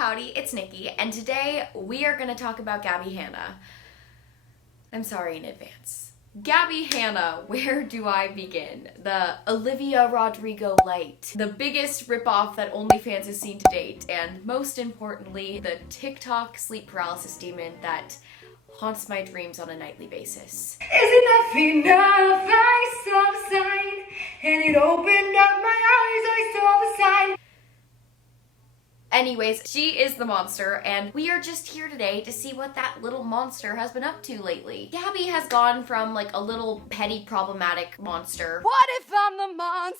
howdy, it's Nikki, and today we are going to talk about Gabbie Hanna. I'm sorry in advance. Gabbie Hanna, where do I begin? The Olivia Rodrigo light. The biggest ripoff that OnlyFans has seen to date, and most importantly, the TikTok sleep paralysis demon that haunts my dreams on a nightly basis. Isn't enough? I saw the sign, and it opened up my eyes, I saw the sign. Anyways, she is the monster, and we are just here today to see what that little monster has been up to lately. Gabbie has gone from like a little petty problematic monster. What if I'm the monster?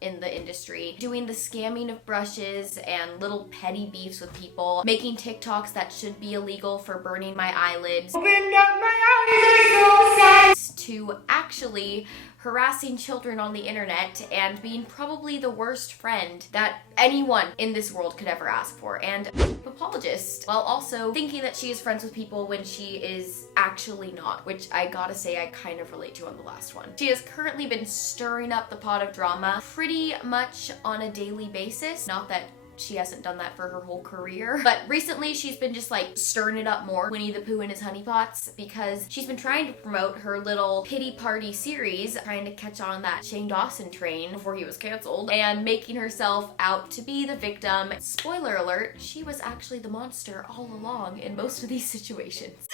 In the industry, doing the scamming of brushes and little petty beefs with people, making TikToks that should be illegal for burning my eyelids, Opened up my eyes, I saw the sign. to actually harassing children on the internet and being probably the worst friend that anyone in this world could ever ask for, and apologist, while also thinking that she is friends with people when she is actually not, which I gotta say I kind of relate to on the last one. She has currently been stirring up the pot of drama pretty much on a daily basis. Not that she hasn't done that for her whole career, but recently she's been just like stirring it up more, Winnie the Pooh and his honeypots, because she's been trying to promote her little pity party series, trying to catch on that Shane Dawson train before he was canceled, and making herself out to be the victim. Spoiler alert, she was actually the monster all along in most of these situations.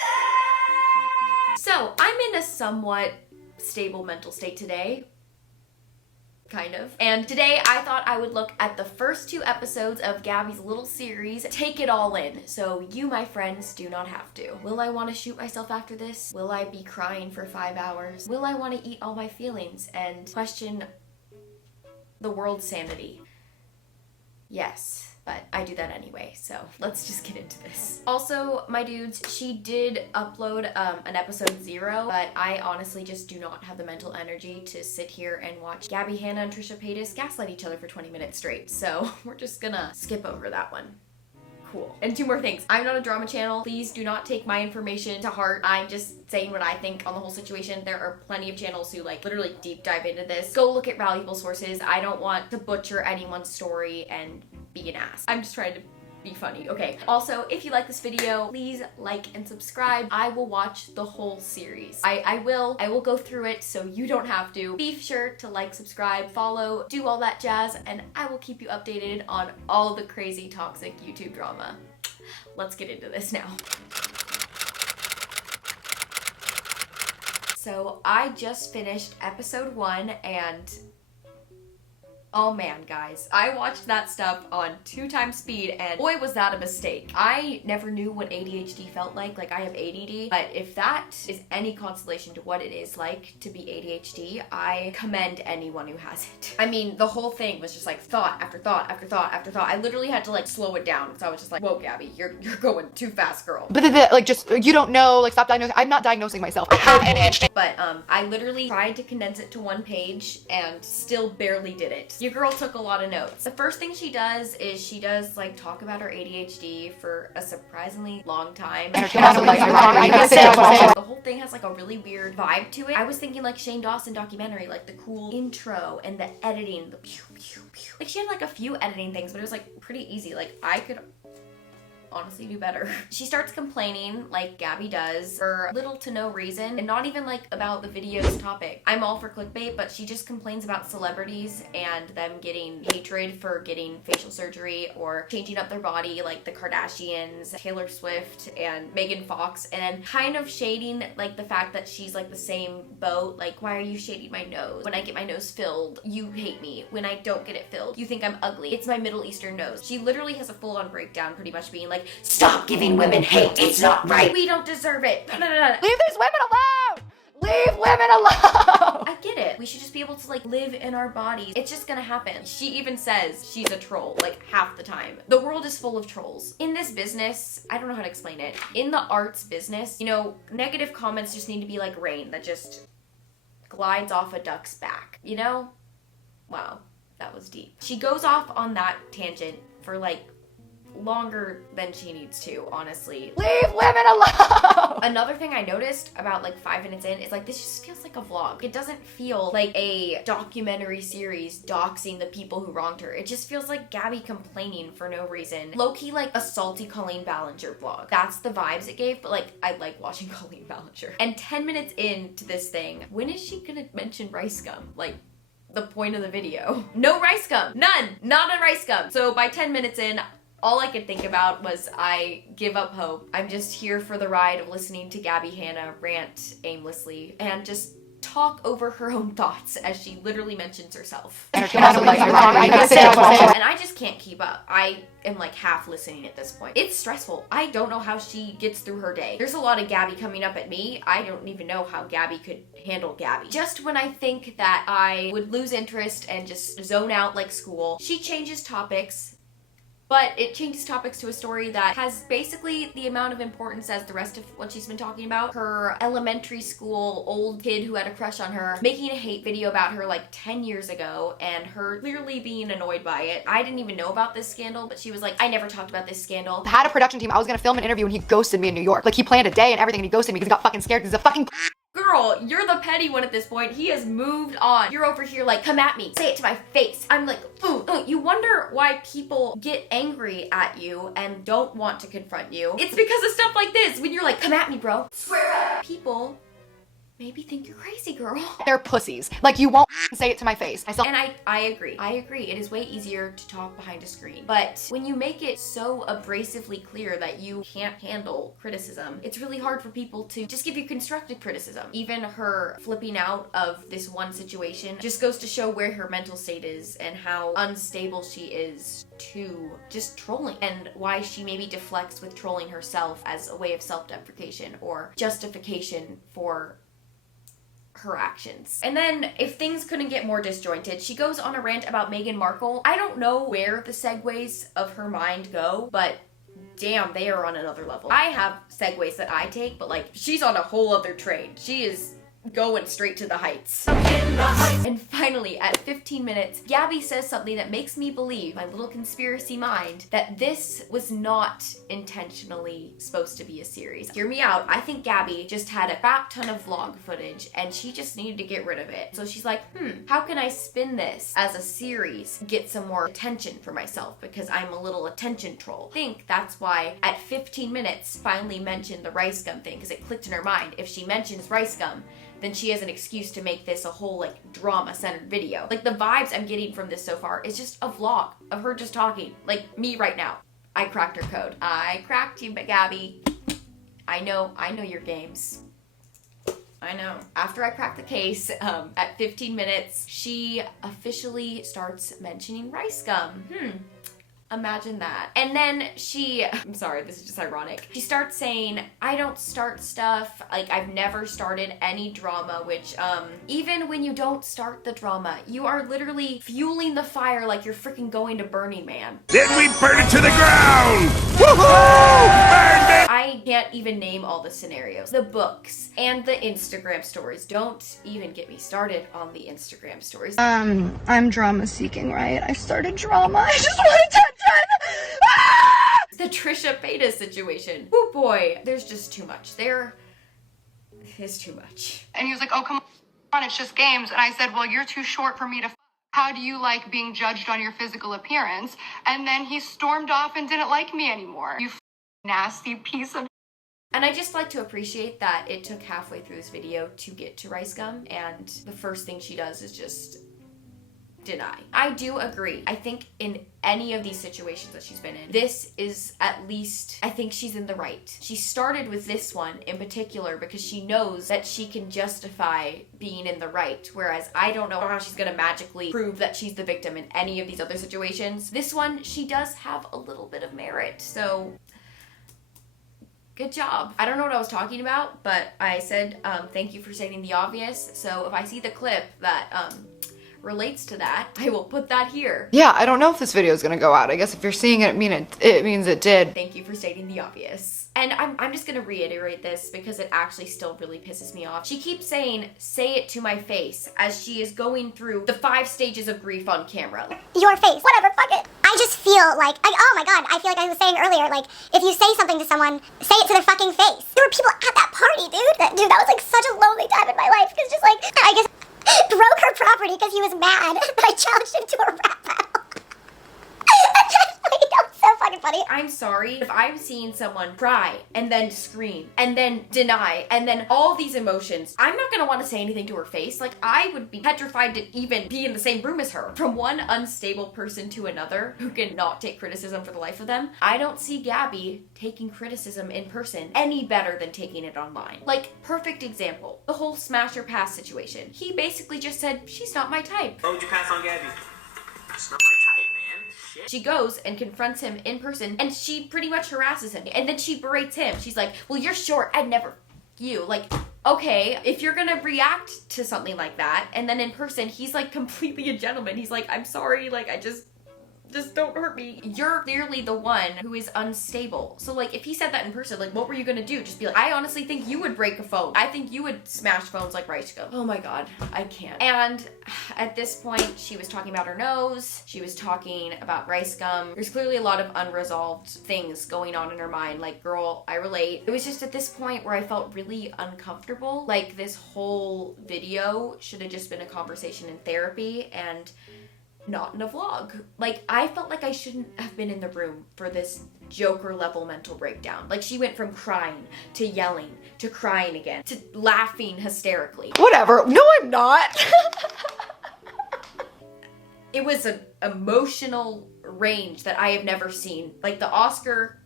So I'm in a somewhat stable mental state today. Kind of. And today I thought I would look at the first 2 episodes of Gabbie's little series, take it all in, so you, my friends, do not have to. Will I want to shoot myself after this? Will I be crying for 5 hours? Will I want to eat all my feelings and question the world's sanity? Yes. But I do that anyway, so let's just get into this. Also, my dudes, she did upload an episode 0, but I honestly just do not have the mental energy to sit here and watch Gabbie Hanna and Trisha Paytas gaslight each other for 20 minutes straight, so we're just gonna skip over that one. Cool. And 2 more things. I'm not a drama channel. Please do not take my information to heart. I'm just saying what I think on the whole situation. There are plenty of channels who like literally deep dive into this. Go look at valuable sources. I don't want to butcher anyone's story and be an ass. I'm just trying to be funny. Okay. Also, if you like this video, please like and subscribe. I will watch the whole series. I will go through it so you don't have to. Be sure to like, subscribe, follow, do all that jazz, and I will keep you updated on all the crazy toxic YouTube drama. Let's get into this now. So I just finished episode 1, and oh man, guys, I watched that stuff on 2 times speed, and boy was that a mistake. I never knew what ADHD felt like I have ADD, but if that is any consolation to what it is like to be ADHD, I commend anyone who has it. I mean, the whole thing was just like thought after thought after thought after thought. I literally had to like slow it down, because I was just like, whoa, Gabbie, you're going too fast, girl. But like, just, you don't know, like, stop diagnosing. I'm not diagnosing myself. I have ADHD. But I literally tried to condense it to 1 page and still barely did it. Your girl took a lot of notes. The first thing she does is she does like talk about her ADHD for a surprisingly long time. The whole thing has like a really weird vibe to it. I was thinking like Shane Dawson documentary, like the cool intro and the editing, the pew pew pew. Like she had like a few editing things, but it was like pretty easy. Like I could honestly do better. She starts complaining like Gabbie does for little to no reason, and not even like about the video's topic. I'm all for clickbait, but she just complains about celebrities and them getting hatred for getting facial surgery or changing up their body, like the Kardashians, Taylor Swift, and Megan Fox, and kind of shading like the fact that she's like the same boat. Like, why are you shading my nose? When I get my nose filled, you hate me. When I don't get it filled, you think I'm ugly. It's my Middle Eastern nose. She literally has a full-on breakdown, pretty much being like, stop giving women hate, it's not right. We don't deserve it. Leave these women alone! Leave women alone! I get it. We should just be able to like live in our bodies. It's just gonna happen. She even says she's a troll like half the time. The world is full of trolls. In this business, I don't know how to explain it. In the arts business, you know, negative comments just need to be like rain that just glides off a duck's back, you know? Wow, that was deep. She goes off on that tangent for like longer than she needs to, honestly. Leave women alone! Another thing I noticed about like 5 minutes in is like this just feels like a vlog. It doesn't feel like a documentary series doxing the people who wronged her. It just feels like Gabbie complaining for no reason. Low-key like a salty Colleen Ballinger vlog. That's the vibes it gave, but like I like watching Colleen Ballinger. And 10 minutes into this thing, when is she gonna mention rice gum? Like, the point of the video. No rice gum. None. Not a rice gum. So by 10 minutes in, all I could think about was I give up hope. I'm just here for the ride of listening to Gabbie Hanna rant aimlessly and just talk over her own thoughts as she literally mentions herself. And I just can't keep up. I am like half listening at this point. It's stressful. I don't know how she gets through her day. There's a lot of Gabbie coming up at me. I don't even know how Gabbie could handle Gabbie. Just when I think that I would lose interest and just zone out like school, she changes topics. But it changes topics to a story that has basically the amount of importance as the rest of what she's been talking about. Her elementary school old kid who had a crush on her, making a hate video about her like 10 years ago, and her clearly being annoyed by it. I didn't even know about this scandal, but she was like, I never talked about this scandal. I had a production team. I was gonna film an interview and he ghosted me in New York. Like, he planned a day and everything and he ghosted me because he got fucking scared because he's a fucking Girl, you're the petty one at this point. He has moved on. You're over here like, come at me. Say it to my face. I'm like, ooh. You wonder why people get angry at you and don't want to confront you. It's because of stuff like this. When you're like, come at me, bro. Swear up. People maybe think you're crazy, girl. They're pussies. Like, you won't say it to my face. And I agree. I agree. It is way easier to talk behind a screen. But when you make it so abrasively clear that you can't handle criticism, it's really hard for people to just give you constructive criticism. Even her flipping out of this one situation just goes to show where her mental state is and how unstable she is to just trolling, and why she maybe deflects with trolling herself as a way of self-deprecation or justification for her actions. And then, if things couldn't get more disjointed, she goes on a rant about Meghan Markle. I don't know where the segues of her mind go, but damn, they are on another level. I have segues that I take, but like, she's on a whole other train. She is going straight to the heights. And finally, at 15 minutes, Gabbie says something that makes me believe, my little conspiracy mind, that this was not intentionally supposed to be a series. Hear me out. I think Gabbie just had a crap ton of vlog footage and she just needed to get rid of it. So she's like, how can I spin this as a series, get some more attention for myself, because I'm a little attention troll. I think that's why at 15 minutes finally mentioned the rice gum thing, because it clicked in her mind. If she mentions rice gum, then she has an excuse to make this a whole like drama-centered video. Like, the vibes I'm getting from this so far is just a vlog of her just talking, like me right now. I cracked her code. I cracked you, but Gabbie, I know your games. I know. After I cracked the case, at 15 minutes, she officially starts mentioning rice gum. Imagine that. And then I'm sorry, this is just ironic. She starts saying, I don't start stuff, like I've never started any drama, which, even when you don't start the drama, you are literally fueling the fire like you're freaking going to Burning Man. Then we burn it to the ground! Woohoo! Burned it! I can't even name all the scenarios. The books and the Instagram stories. Don't even get me started on the Instagram stories. I'm drama seeking, right? I started drama. I just want attention. The Trisha Paytas situation. Oh boy, there's just too much. There is too much. And he was like, oh, come on, it's just games. And I said, well, you're too short for me to How do you like being judged on your physical appearance? And then he stormed off and didn't like me anymore. You nasty piece of. And I just like to appreciate that it took halfway through this video to get to rice gum, and the first thing she does is just deny. I do agree. I think in any of these situations that she's been in, this is at least, I think she's in the right. She started with this one in particular because she knows that she can justify being in the right, whereas I don't know how she's gonna magically prove that she's the victim in any of these other situations. This one, she does have a little bit of merit, so good job. I don't know what I was talking about, but I said thank you for stating the obvious, so if I see the clip that relates to that, I will put that here. Yeah, I don't know if this video is gonna go out. I guess if you're seeing it, it means it did. Thank you for stating the obvious. And I'm just gonna reiterate this because it actually still really pisses me off. She keeps saying, say it to my face, as she is going through the 5 stages of grief on camera. Your face, whatever, fuck it. I just feel like, oh my god, I feel like I was saying earlier, like, if you say something to someone, say it to their fucking face. There were people at that party, dude. That was like such a lonely time in my life, because just like, I just broke her property because he was mad that I challenged him to a rap battle. That was so fucking funny. I'm sorry if I'm seeing someone cry and then scream and then deny and then all these emotions. I'm not gonna want to say anything to her face. Like, I would be petrified to even be in the same room as her. From one unstable person to another who can not take criticism for the life of them, I don't see Gabbie taking criticism in person any better than taking it online. Like, perfect example, the whole smash or pass situation. He basically just said, she's not my type. Why would you pass on Gabbie? It's not my type, man. Shit. She goes and confronts him in person and she pretty much harasses him. And then she berates him. She's like, well, you're short. I'd never you. Like, okay, if you're gonna react to something like that, and then in person, he's like completely a gentleman. He's like, I'm sorry, like, I just don't hurt me. You're clearly the one who is unstable. So like, if he said that in person, like, what were you gonna do? Just be like, I honestly think you would break a phone. I think you would smash phones like rice gum. Oh my god, I can't. And at this point, she was talking about her nose. She was talking about rice gum. There's clearly a lot of unresolved things going on in her mind. Like, girl, I relate. It was just at this point where I felt really uncomfortable. Like, this whole video should have just been a conversation in therapy and not in a vlog. Like, I felt like I shouldn't have been in the room for this Joker level mental breakdown. Like, she went from crying to yelling to crying again to laughing hysterically. Whatever. No, I'm not. It was an emotional range that I have never seen. Like, the Oscar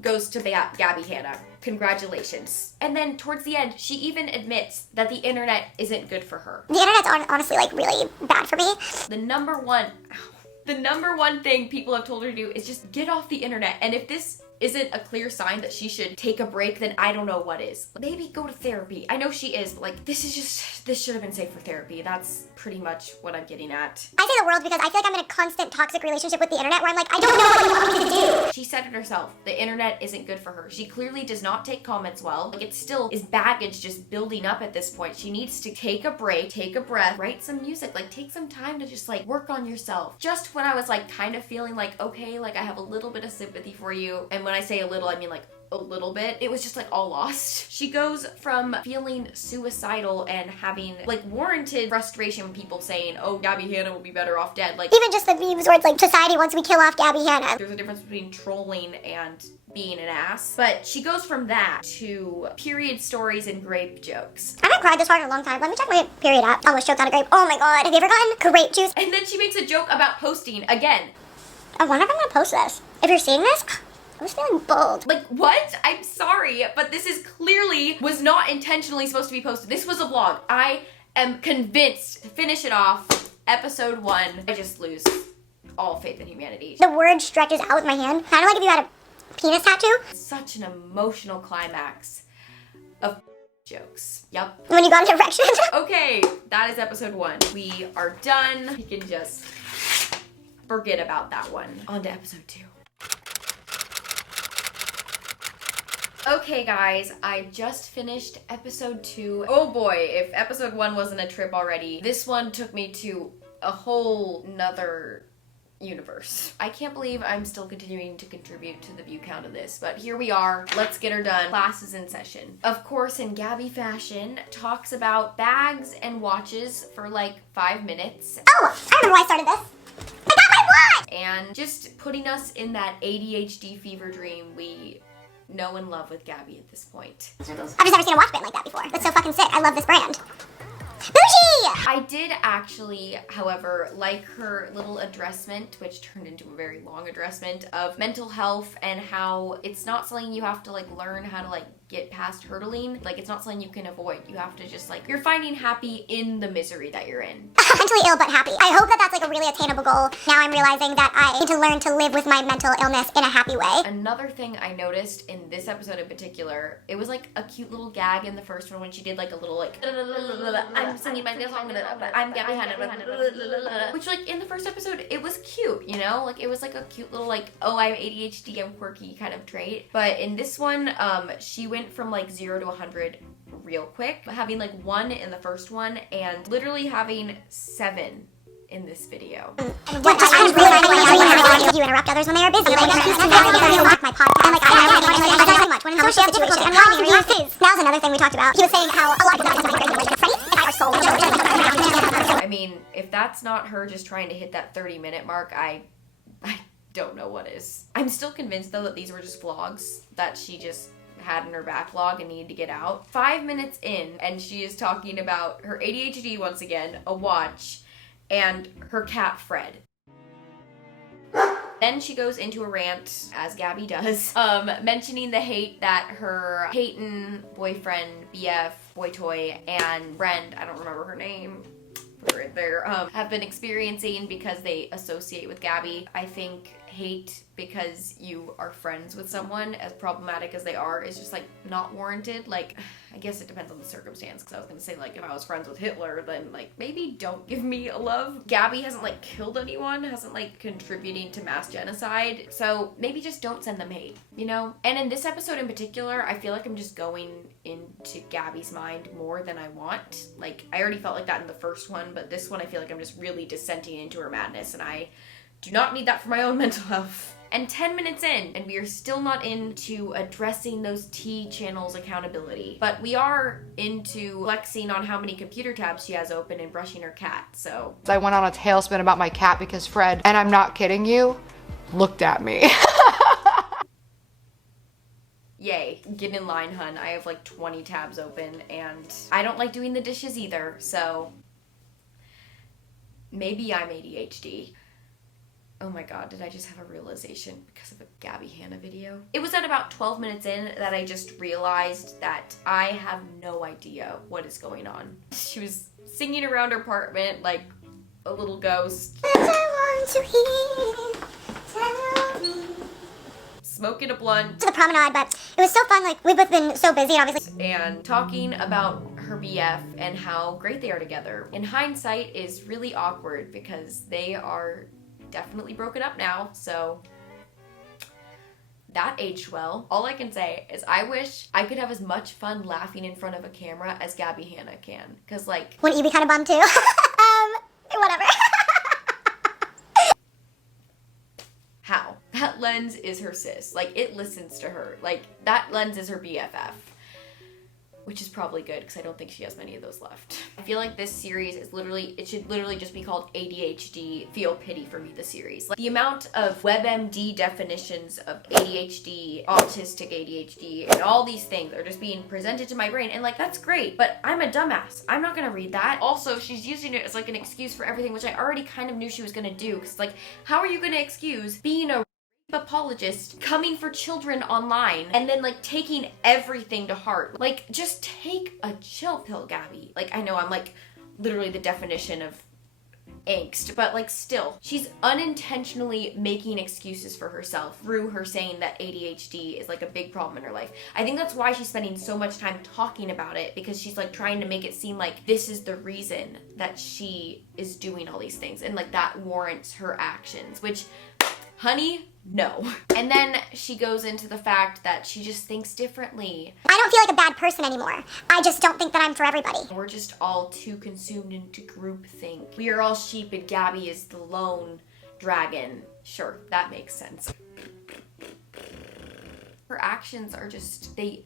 goes to Gabbie Hanna. Congratulations. And then towards the end, she even admits that the internet isn't good for her. The internet's honestly like really bad for me. The number one thing people have told her to do is just get off the internet. And if this isn't a clear sign that she should take a break, then I don't know what is. Maybe go to therapy. I know she is, but like, this should have been safe for therapy. That's pretty much what I'm getting at. I say the world because I feel like I'm in a constant toxic relationship with the internet where I'm like, I don't know what you want me to do. She said it herself. The internet isn't good for her. She clearly does not take comments well. Like, it still is baggage just building up at this point. She needs to take a break, take a breath, write some music, like take some time to just like work on yourself. Just when I was like kind of feeling like, okay, like I have a little bit of sympathy for you. And when I say a little, I mean like a little bit. It was just like all lost. She goes from feeling suicidal and having like warranted frustration when people saying, oh, Gabbie Hanna will be better off dead. Like, even just the memes where it's like, society wants me kill off Gabbie Hanna. There's a difference between trolling and being an ass. But she goes from that to period stories and grape jokes. I haven't cried this hard in a long time. Let me check my period app. Almost choked on a grape. Oh my god. Have you ever gotten grape juice? And then she makes a joke about posting again. I wonder if I'm gonna post this. If you're seeing this, I was feeling bold. Like, what? I'm sorry, but this is clearly was not intentionally supposed to be posted. This was a vlog. I am convinced. To finish it off, episode 1, I just lose all faith in humanity. The word stretches out with my hand. Kind of like if you had a penis tattoo. Such an emotional climax of jokes. Yup. When you got an erection. Okay, that is episode 1. We are done. You can just forget about that one. On to episode 2. Okay guys, I just finished episode 2. Oh boy, if episode 1 wasn't a trip already, this one took me to a whole nother universe. I can't believe I'm still continuing to contribute to the view count of this, but here we are. Let's get her done. Class is in session. Of course, in Gabbie fashion, talks about bags and watches for like 5 minutes. Oh, I remember why I started this. I got my watch! And just putting us in that ADHD fever dream we know and love with Gabbie at this point. I've just never seen a watch band like that before. That's so fucking sick. I love this brand. Bougie! I did actually, however, like her little addressment, which turned into a very long addressment of mental health and how it's not something you have to like learn how to like get past hurdling. Like, it's not something you can avoid. You have to just like, you're finding happy in the misery that you're in. Mentally ill but happy. I hope that that's like a really attainable goal. Now I'm realizing that I need to learn to live with my mental illness in a happy way. Another thing I noticed in this episode in particular, it was like a cute little gag in the first one when she did like a little like, I'm singing my song, I'm Gabbie Hanna, which like in the first episode, it was cute, you know? Like it was like a cute little like, oh, I'm ADHD, I'm quirky kind of trait. But in this one, she went from like 0 to 100 real quick, having like 1 in the first one and literally having 7 in this video. What just kind of realizing you interrupt others when they are busy. Like, my podcast. And like, I don't so much when in social situation. And timing realities. That was another thing we talked about. He was saying how a lot of Freddie are sold. I mean, if that's not her just trying to hit that 30-minute mark, I don't know what is. I'm still convinced though that these were just vlogs that she just had in her backlog and needed to get out. 5 minutes in, and she is talking about her ADHD once again, a watch, and her cat Fred. Then she goes into a rant, as Gabbie does, mentioning the hate that her Peyton boyfriend, BF, boy toy, and friend, I don't remember her name, right there, have been experiencing because they associate with Gabbie. I think hate because you are friends with someone, as problematic as they are, is just like not warranted. Like, I guess it depends on the circumstance, because I was gonna say like if I was friends with Hitler, then like maybe don't give me a love. Gabbie hasn't like killed anyone, hasn't like contributing to mass genocide, so maybe just don't send them hate, you know? And in this episode in particular, I feel like I'm just going into Gabbie's mind more than I want. Like, I already felt like that in the first one, but this one I feel like I'm just really descending into her madness, and I do not need that for my own mental health. And 10 minutes in, and we are still not into addressing those T channels accountability. But we are into flexing on how many computer tabs she has open and brushing her cat, so. I went on a tailspin about my cat because Fred, and I'm not kidding you, looked at me. Yay, get in line, hun. I have like 20 tabs open, and I don't like doing the dishes either, so. Maybe I'm ADHD. Oh my god, did I just have a realization because of a Gabbie Hanna video? It was at about 12 minutes in that I just realized that I have no idea what is going on. She was singing around her apartment like a little ghost. Smoking a blunt. To the promenade, but it was so fun. Like, we've both been so busy, and obviously. And talking about her BF and how great they are together. In hindsight is really awkward because they are definitely broken up now, so that aged well. All I can say is I wish I could have as much fun laughing in front of a camera as Gabbie Hanna can, because like, wouldn't you be kind of bummed too? Whatever. how? That lens is her sis. Like, it listens to her. Like, that lens is her BFF. Which is probably good, because I don't think she has many of those left. I feel like this series is literally, it should literally just be called ADHD Feel Pity for Me, the series. Like, the amount of WebMD definitions of ADHD, autistic ADHD, and all these things are just being presented to my brain, and like, that's great, but I'm a dumbass. I'm not gonna read that. Also, she's using it as like an excuse for everything, which I already kind of knew she was gonna do, because like, how are you gonna excuse being a apologist coming for children online and then like taking everything to heart? Like, just take a chill pill, Gabbie. Like, I know I'm like literally the definition of angst, but like, still, she's unintentionally making excuses for herself through her saying that ADHD is like a big problem in her life. I think that's why she's spending so much time talking about it, because she's like trying to make it seem like this is the reason that she is doing all these things, and like that warrants her actions, which, honey, no. And then she goes into the fact that she just thinks differently. I don't feel like a bad person anymore. I just don't think that I'm for everybody. We're just all too consumed into groupthink. We are all sheep and Gabbie is the lone dragon. Sure, that makes sense. Her actions are just, they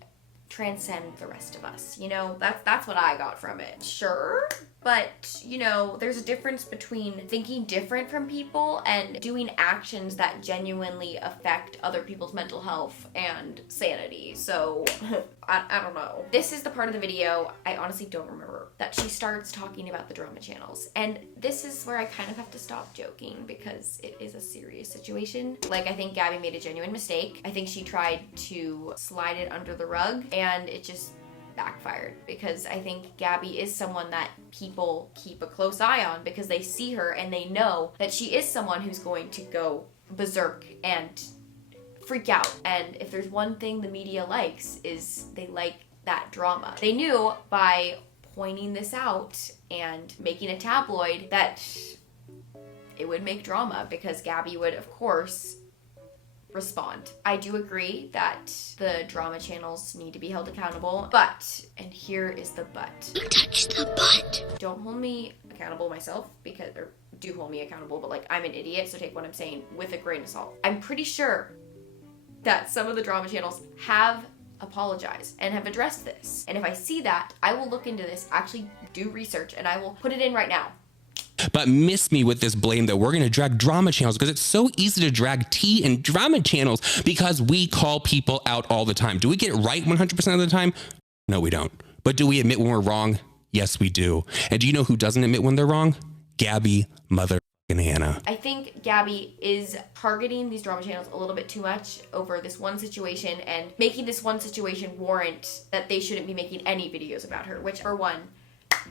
transcend the rest of us, you know? That's what I got from it. Sure, But, you know, there's a difference between thinking different from people and doing actions that genuinely affect other people's mental health and sanity. So, I don't know. This is the part of the video I honestly don't remember that she starts talking about the drama channels. And this is where I kind of have to stop joking because it is a serious situation. Like, I think Gabbie made a genuine mistake. I think she tried to slide it under the rug and it just backfired, because I think Gabbie is someone that people keep a close eye on because they see her and they know that she is someone who's going to go berserk and freak out. And if there's one thing the media likes, is they like that drama. They knew by pointing this out and making a tabloid that it would make drama, because Gabbie would, of course, respond. I do agree that the drama channels need to be held accountable, but, and here is the but. You touched the butt. Don't hold me accountable myself, because, or do hold me accountable, but like, I'm an idiot, so take what I'm saying with a grain of salt. I'm pretty sure that some of the drama channels have apologized and have addressed this. And if I see that, I will look into this, actually do research, and I will put it in right now. But miss me with this blame that we're going to drag drama channels, because it's so easy to drag tea and drama channels because we call people out all the time. Do we get it right 100% of the time? No, we don't. But do we admit when we're wrong? Yes, we do. And do you know who doesn't admit when they're wrong? Gabbie Hanna. I think Gabbie is targeting these drama channels a little bit too much over this one situation and making this one situation warrant that they shouldn't be making any videos about her, which, for one,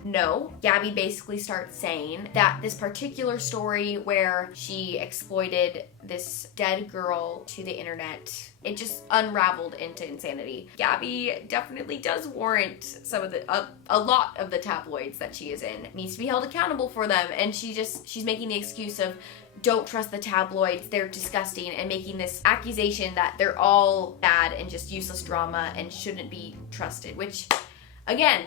no. Gabbie basically starts saying that this particular story where she exploited this dead girl to the internet, it just unraveled into insanity. Gabbie definitely does warrant some of the, a lot of the tabloids that she is in. Needs to be held accountable for them, and she's making the excuse of, don't trust the tabloids, they're disgusting, and making this accusation that they're all bad and just useless drama and shouldn't be trusted, which, again,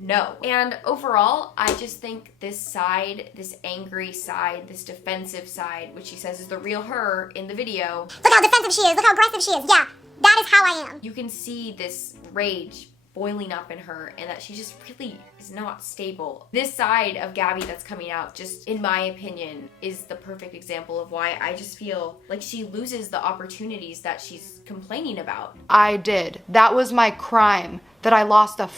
no. And overall, I just think this side, this angry side, this defensive side, which she says is the real her in the video. Look how defensive she is. Look how aggressive she is. Yeah, that is how I am. You can see this rage boiling up in her, and that she just really is not stable. This side of Gabbie that's coming out, just in my opinion, is the perfect example of why I just feel like she loses the opportunities that she's complaining about. I did. That was my crime that I lost a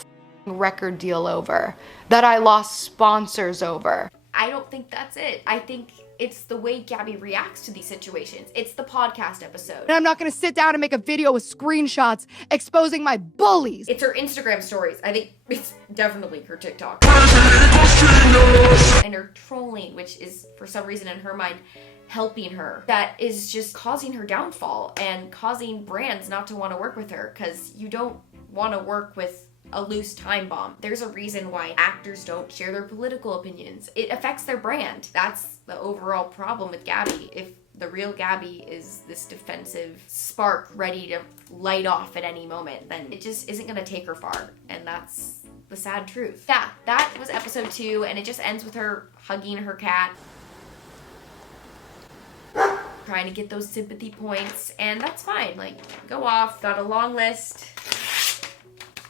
record deal over, that I lost sponsors over. I don't think that's it. I think it's the way Gabbie reacts to these situations. It's the podcast episode. And I'm not gonna sit down and make a video with screenshots exposing my bullies. It's her Instagram stories. I think it's definitely her TikTok. And her trolling, which is, for some reason in her mind, helping her. That is just causing her downfall and causing brands not to want to work with her, because you don't want to work with a loose time bomb. There's a reason why actors don't share their political opinions. It affects their brand. That's the overall problem with Gabbie. If the real Gabbie is this defensive spark ready to light off at any moment, then it just isn't gonna take her far. And that's the sad truth. Yeah, that was episode 2, and it just ends with her hugging her cat, trying to get those sympathy points, and that's fine. Like, go off, got a long list,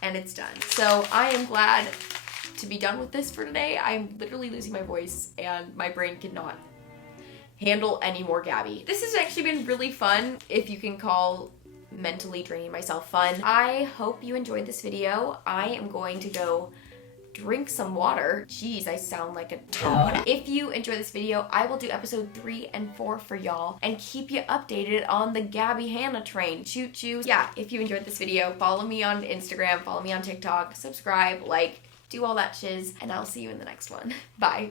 and it's done. So I am glad to be done with this for today. I'm literally losing my voice and my brain cannot handle any more Gabbie. This has actually been really fun, if you can call mentally draining myself fun. I hope you enjoyed this video. I am going to go drink some water. Jeez, I sound like a toad. If you enjoy this video, I will do episode 3 and 4 for y'all and keep you updated on the Gabbie Hanna train. Choo choo. Yeah, if you enjoyed this video, follow me on Instagram, follow me on TikTok, subscribe, like, do all that shiz, and I'll see you in the next one. Bye.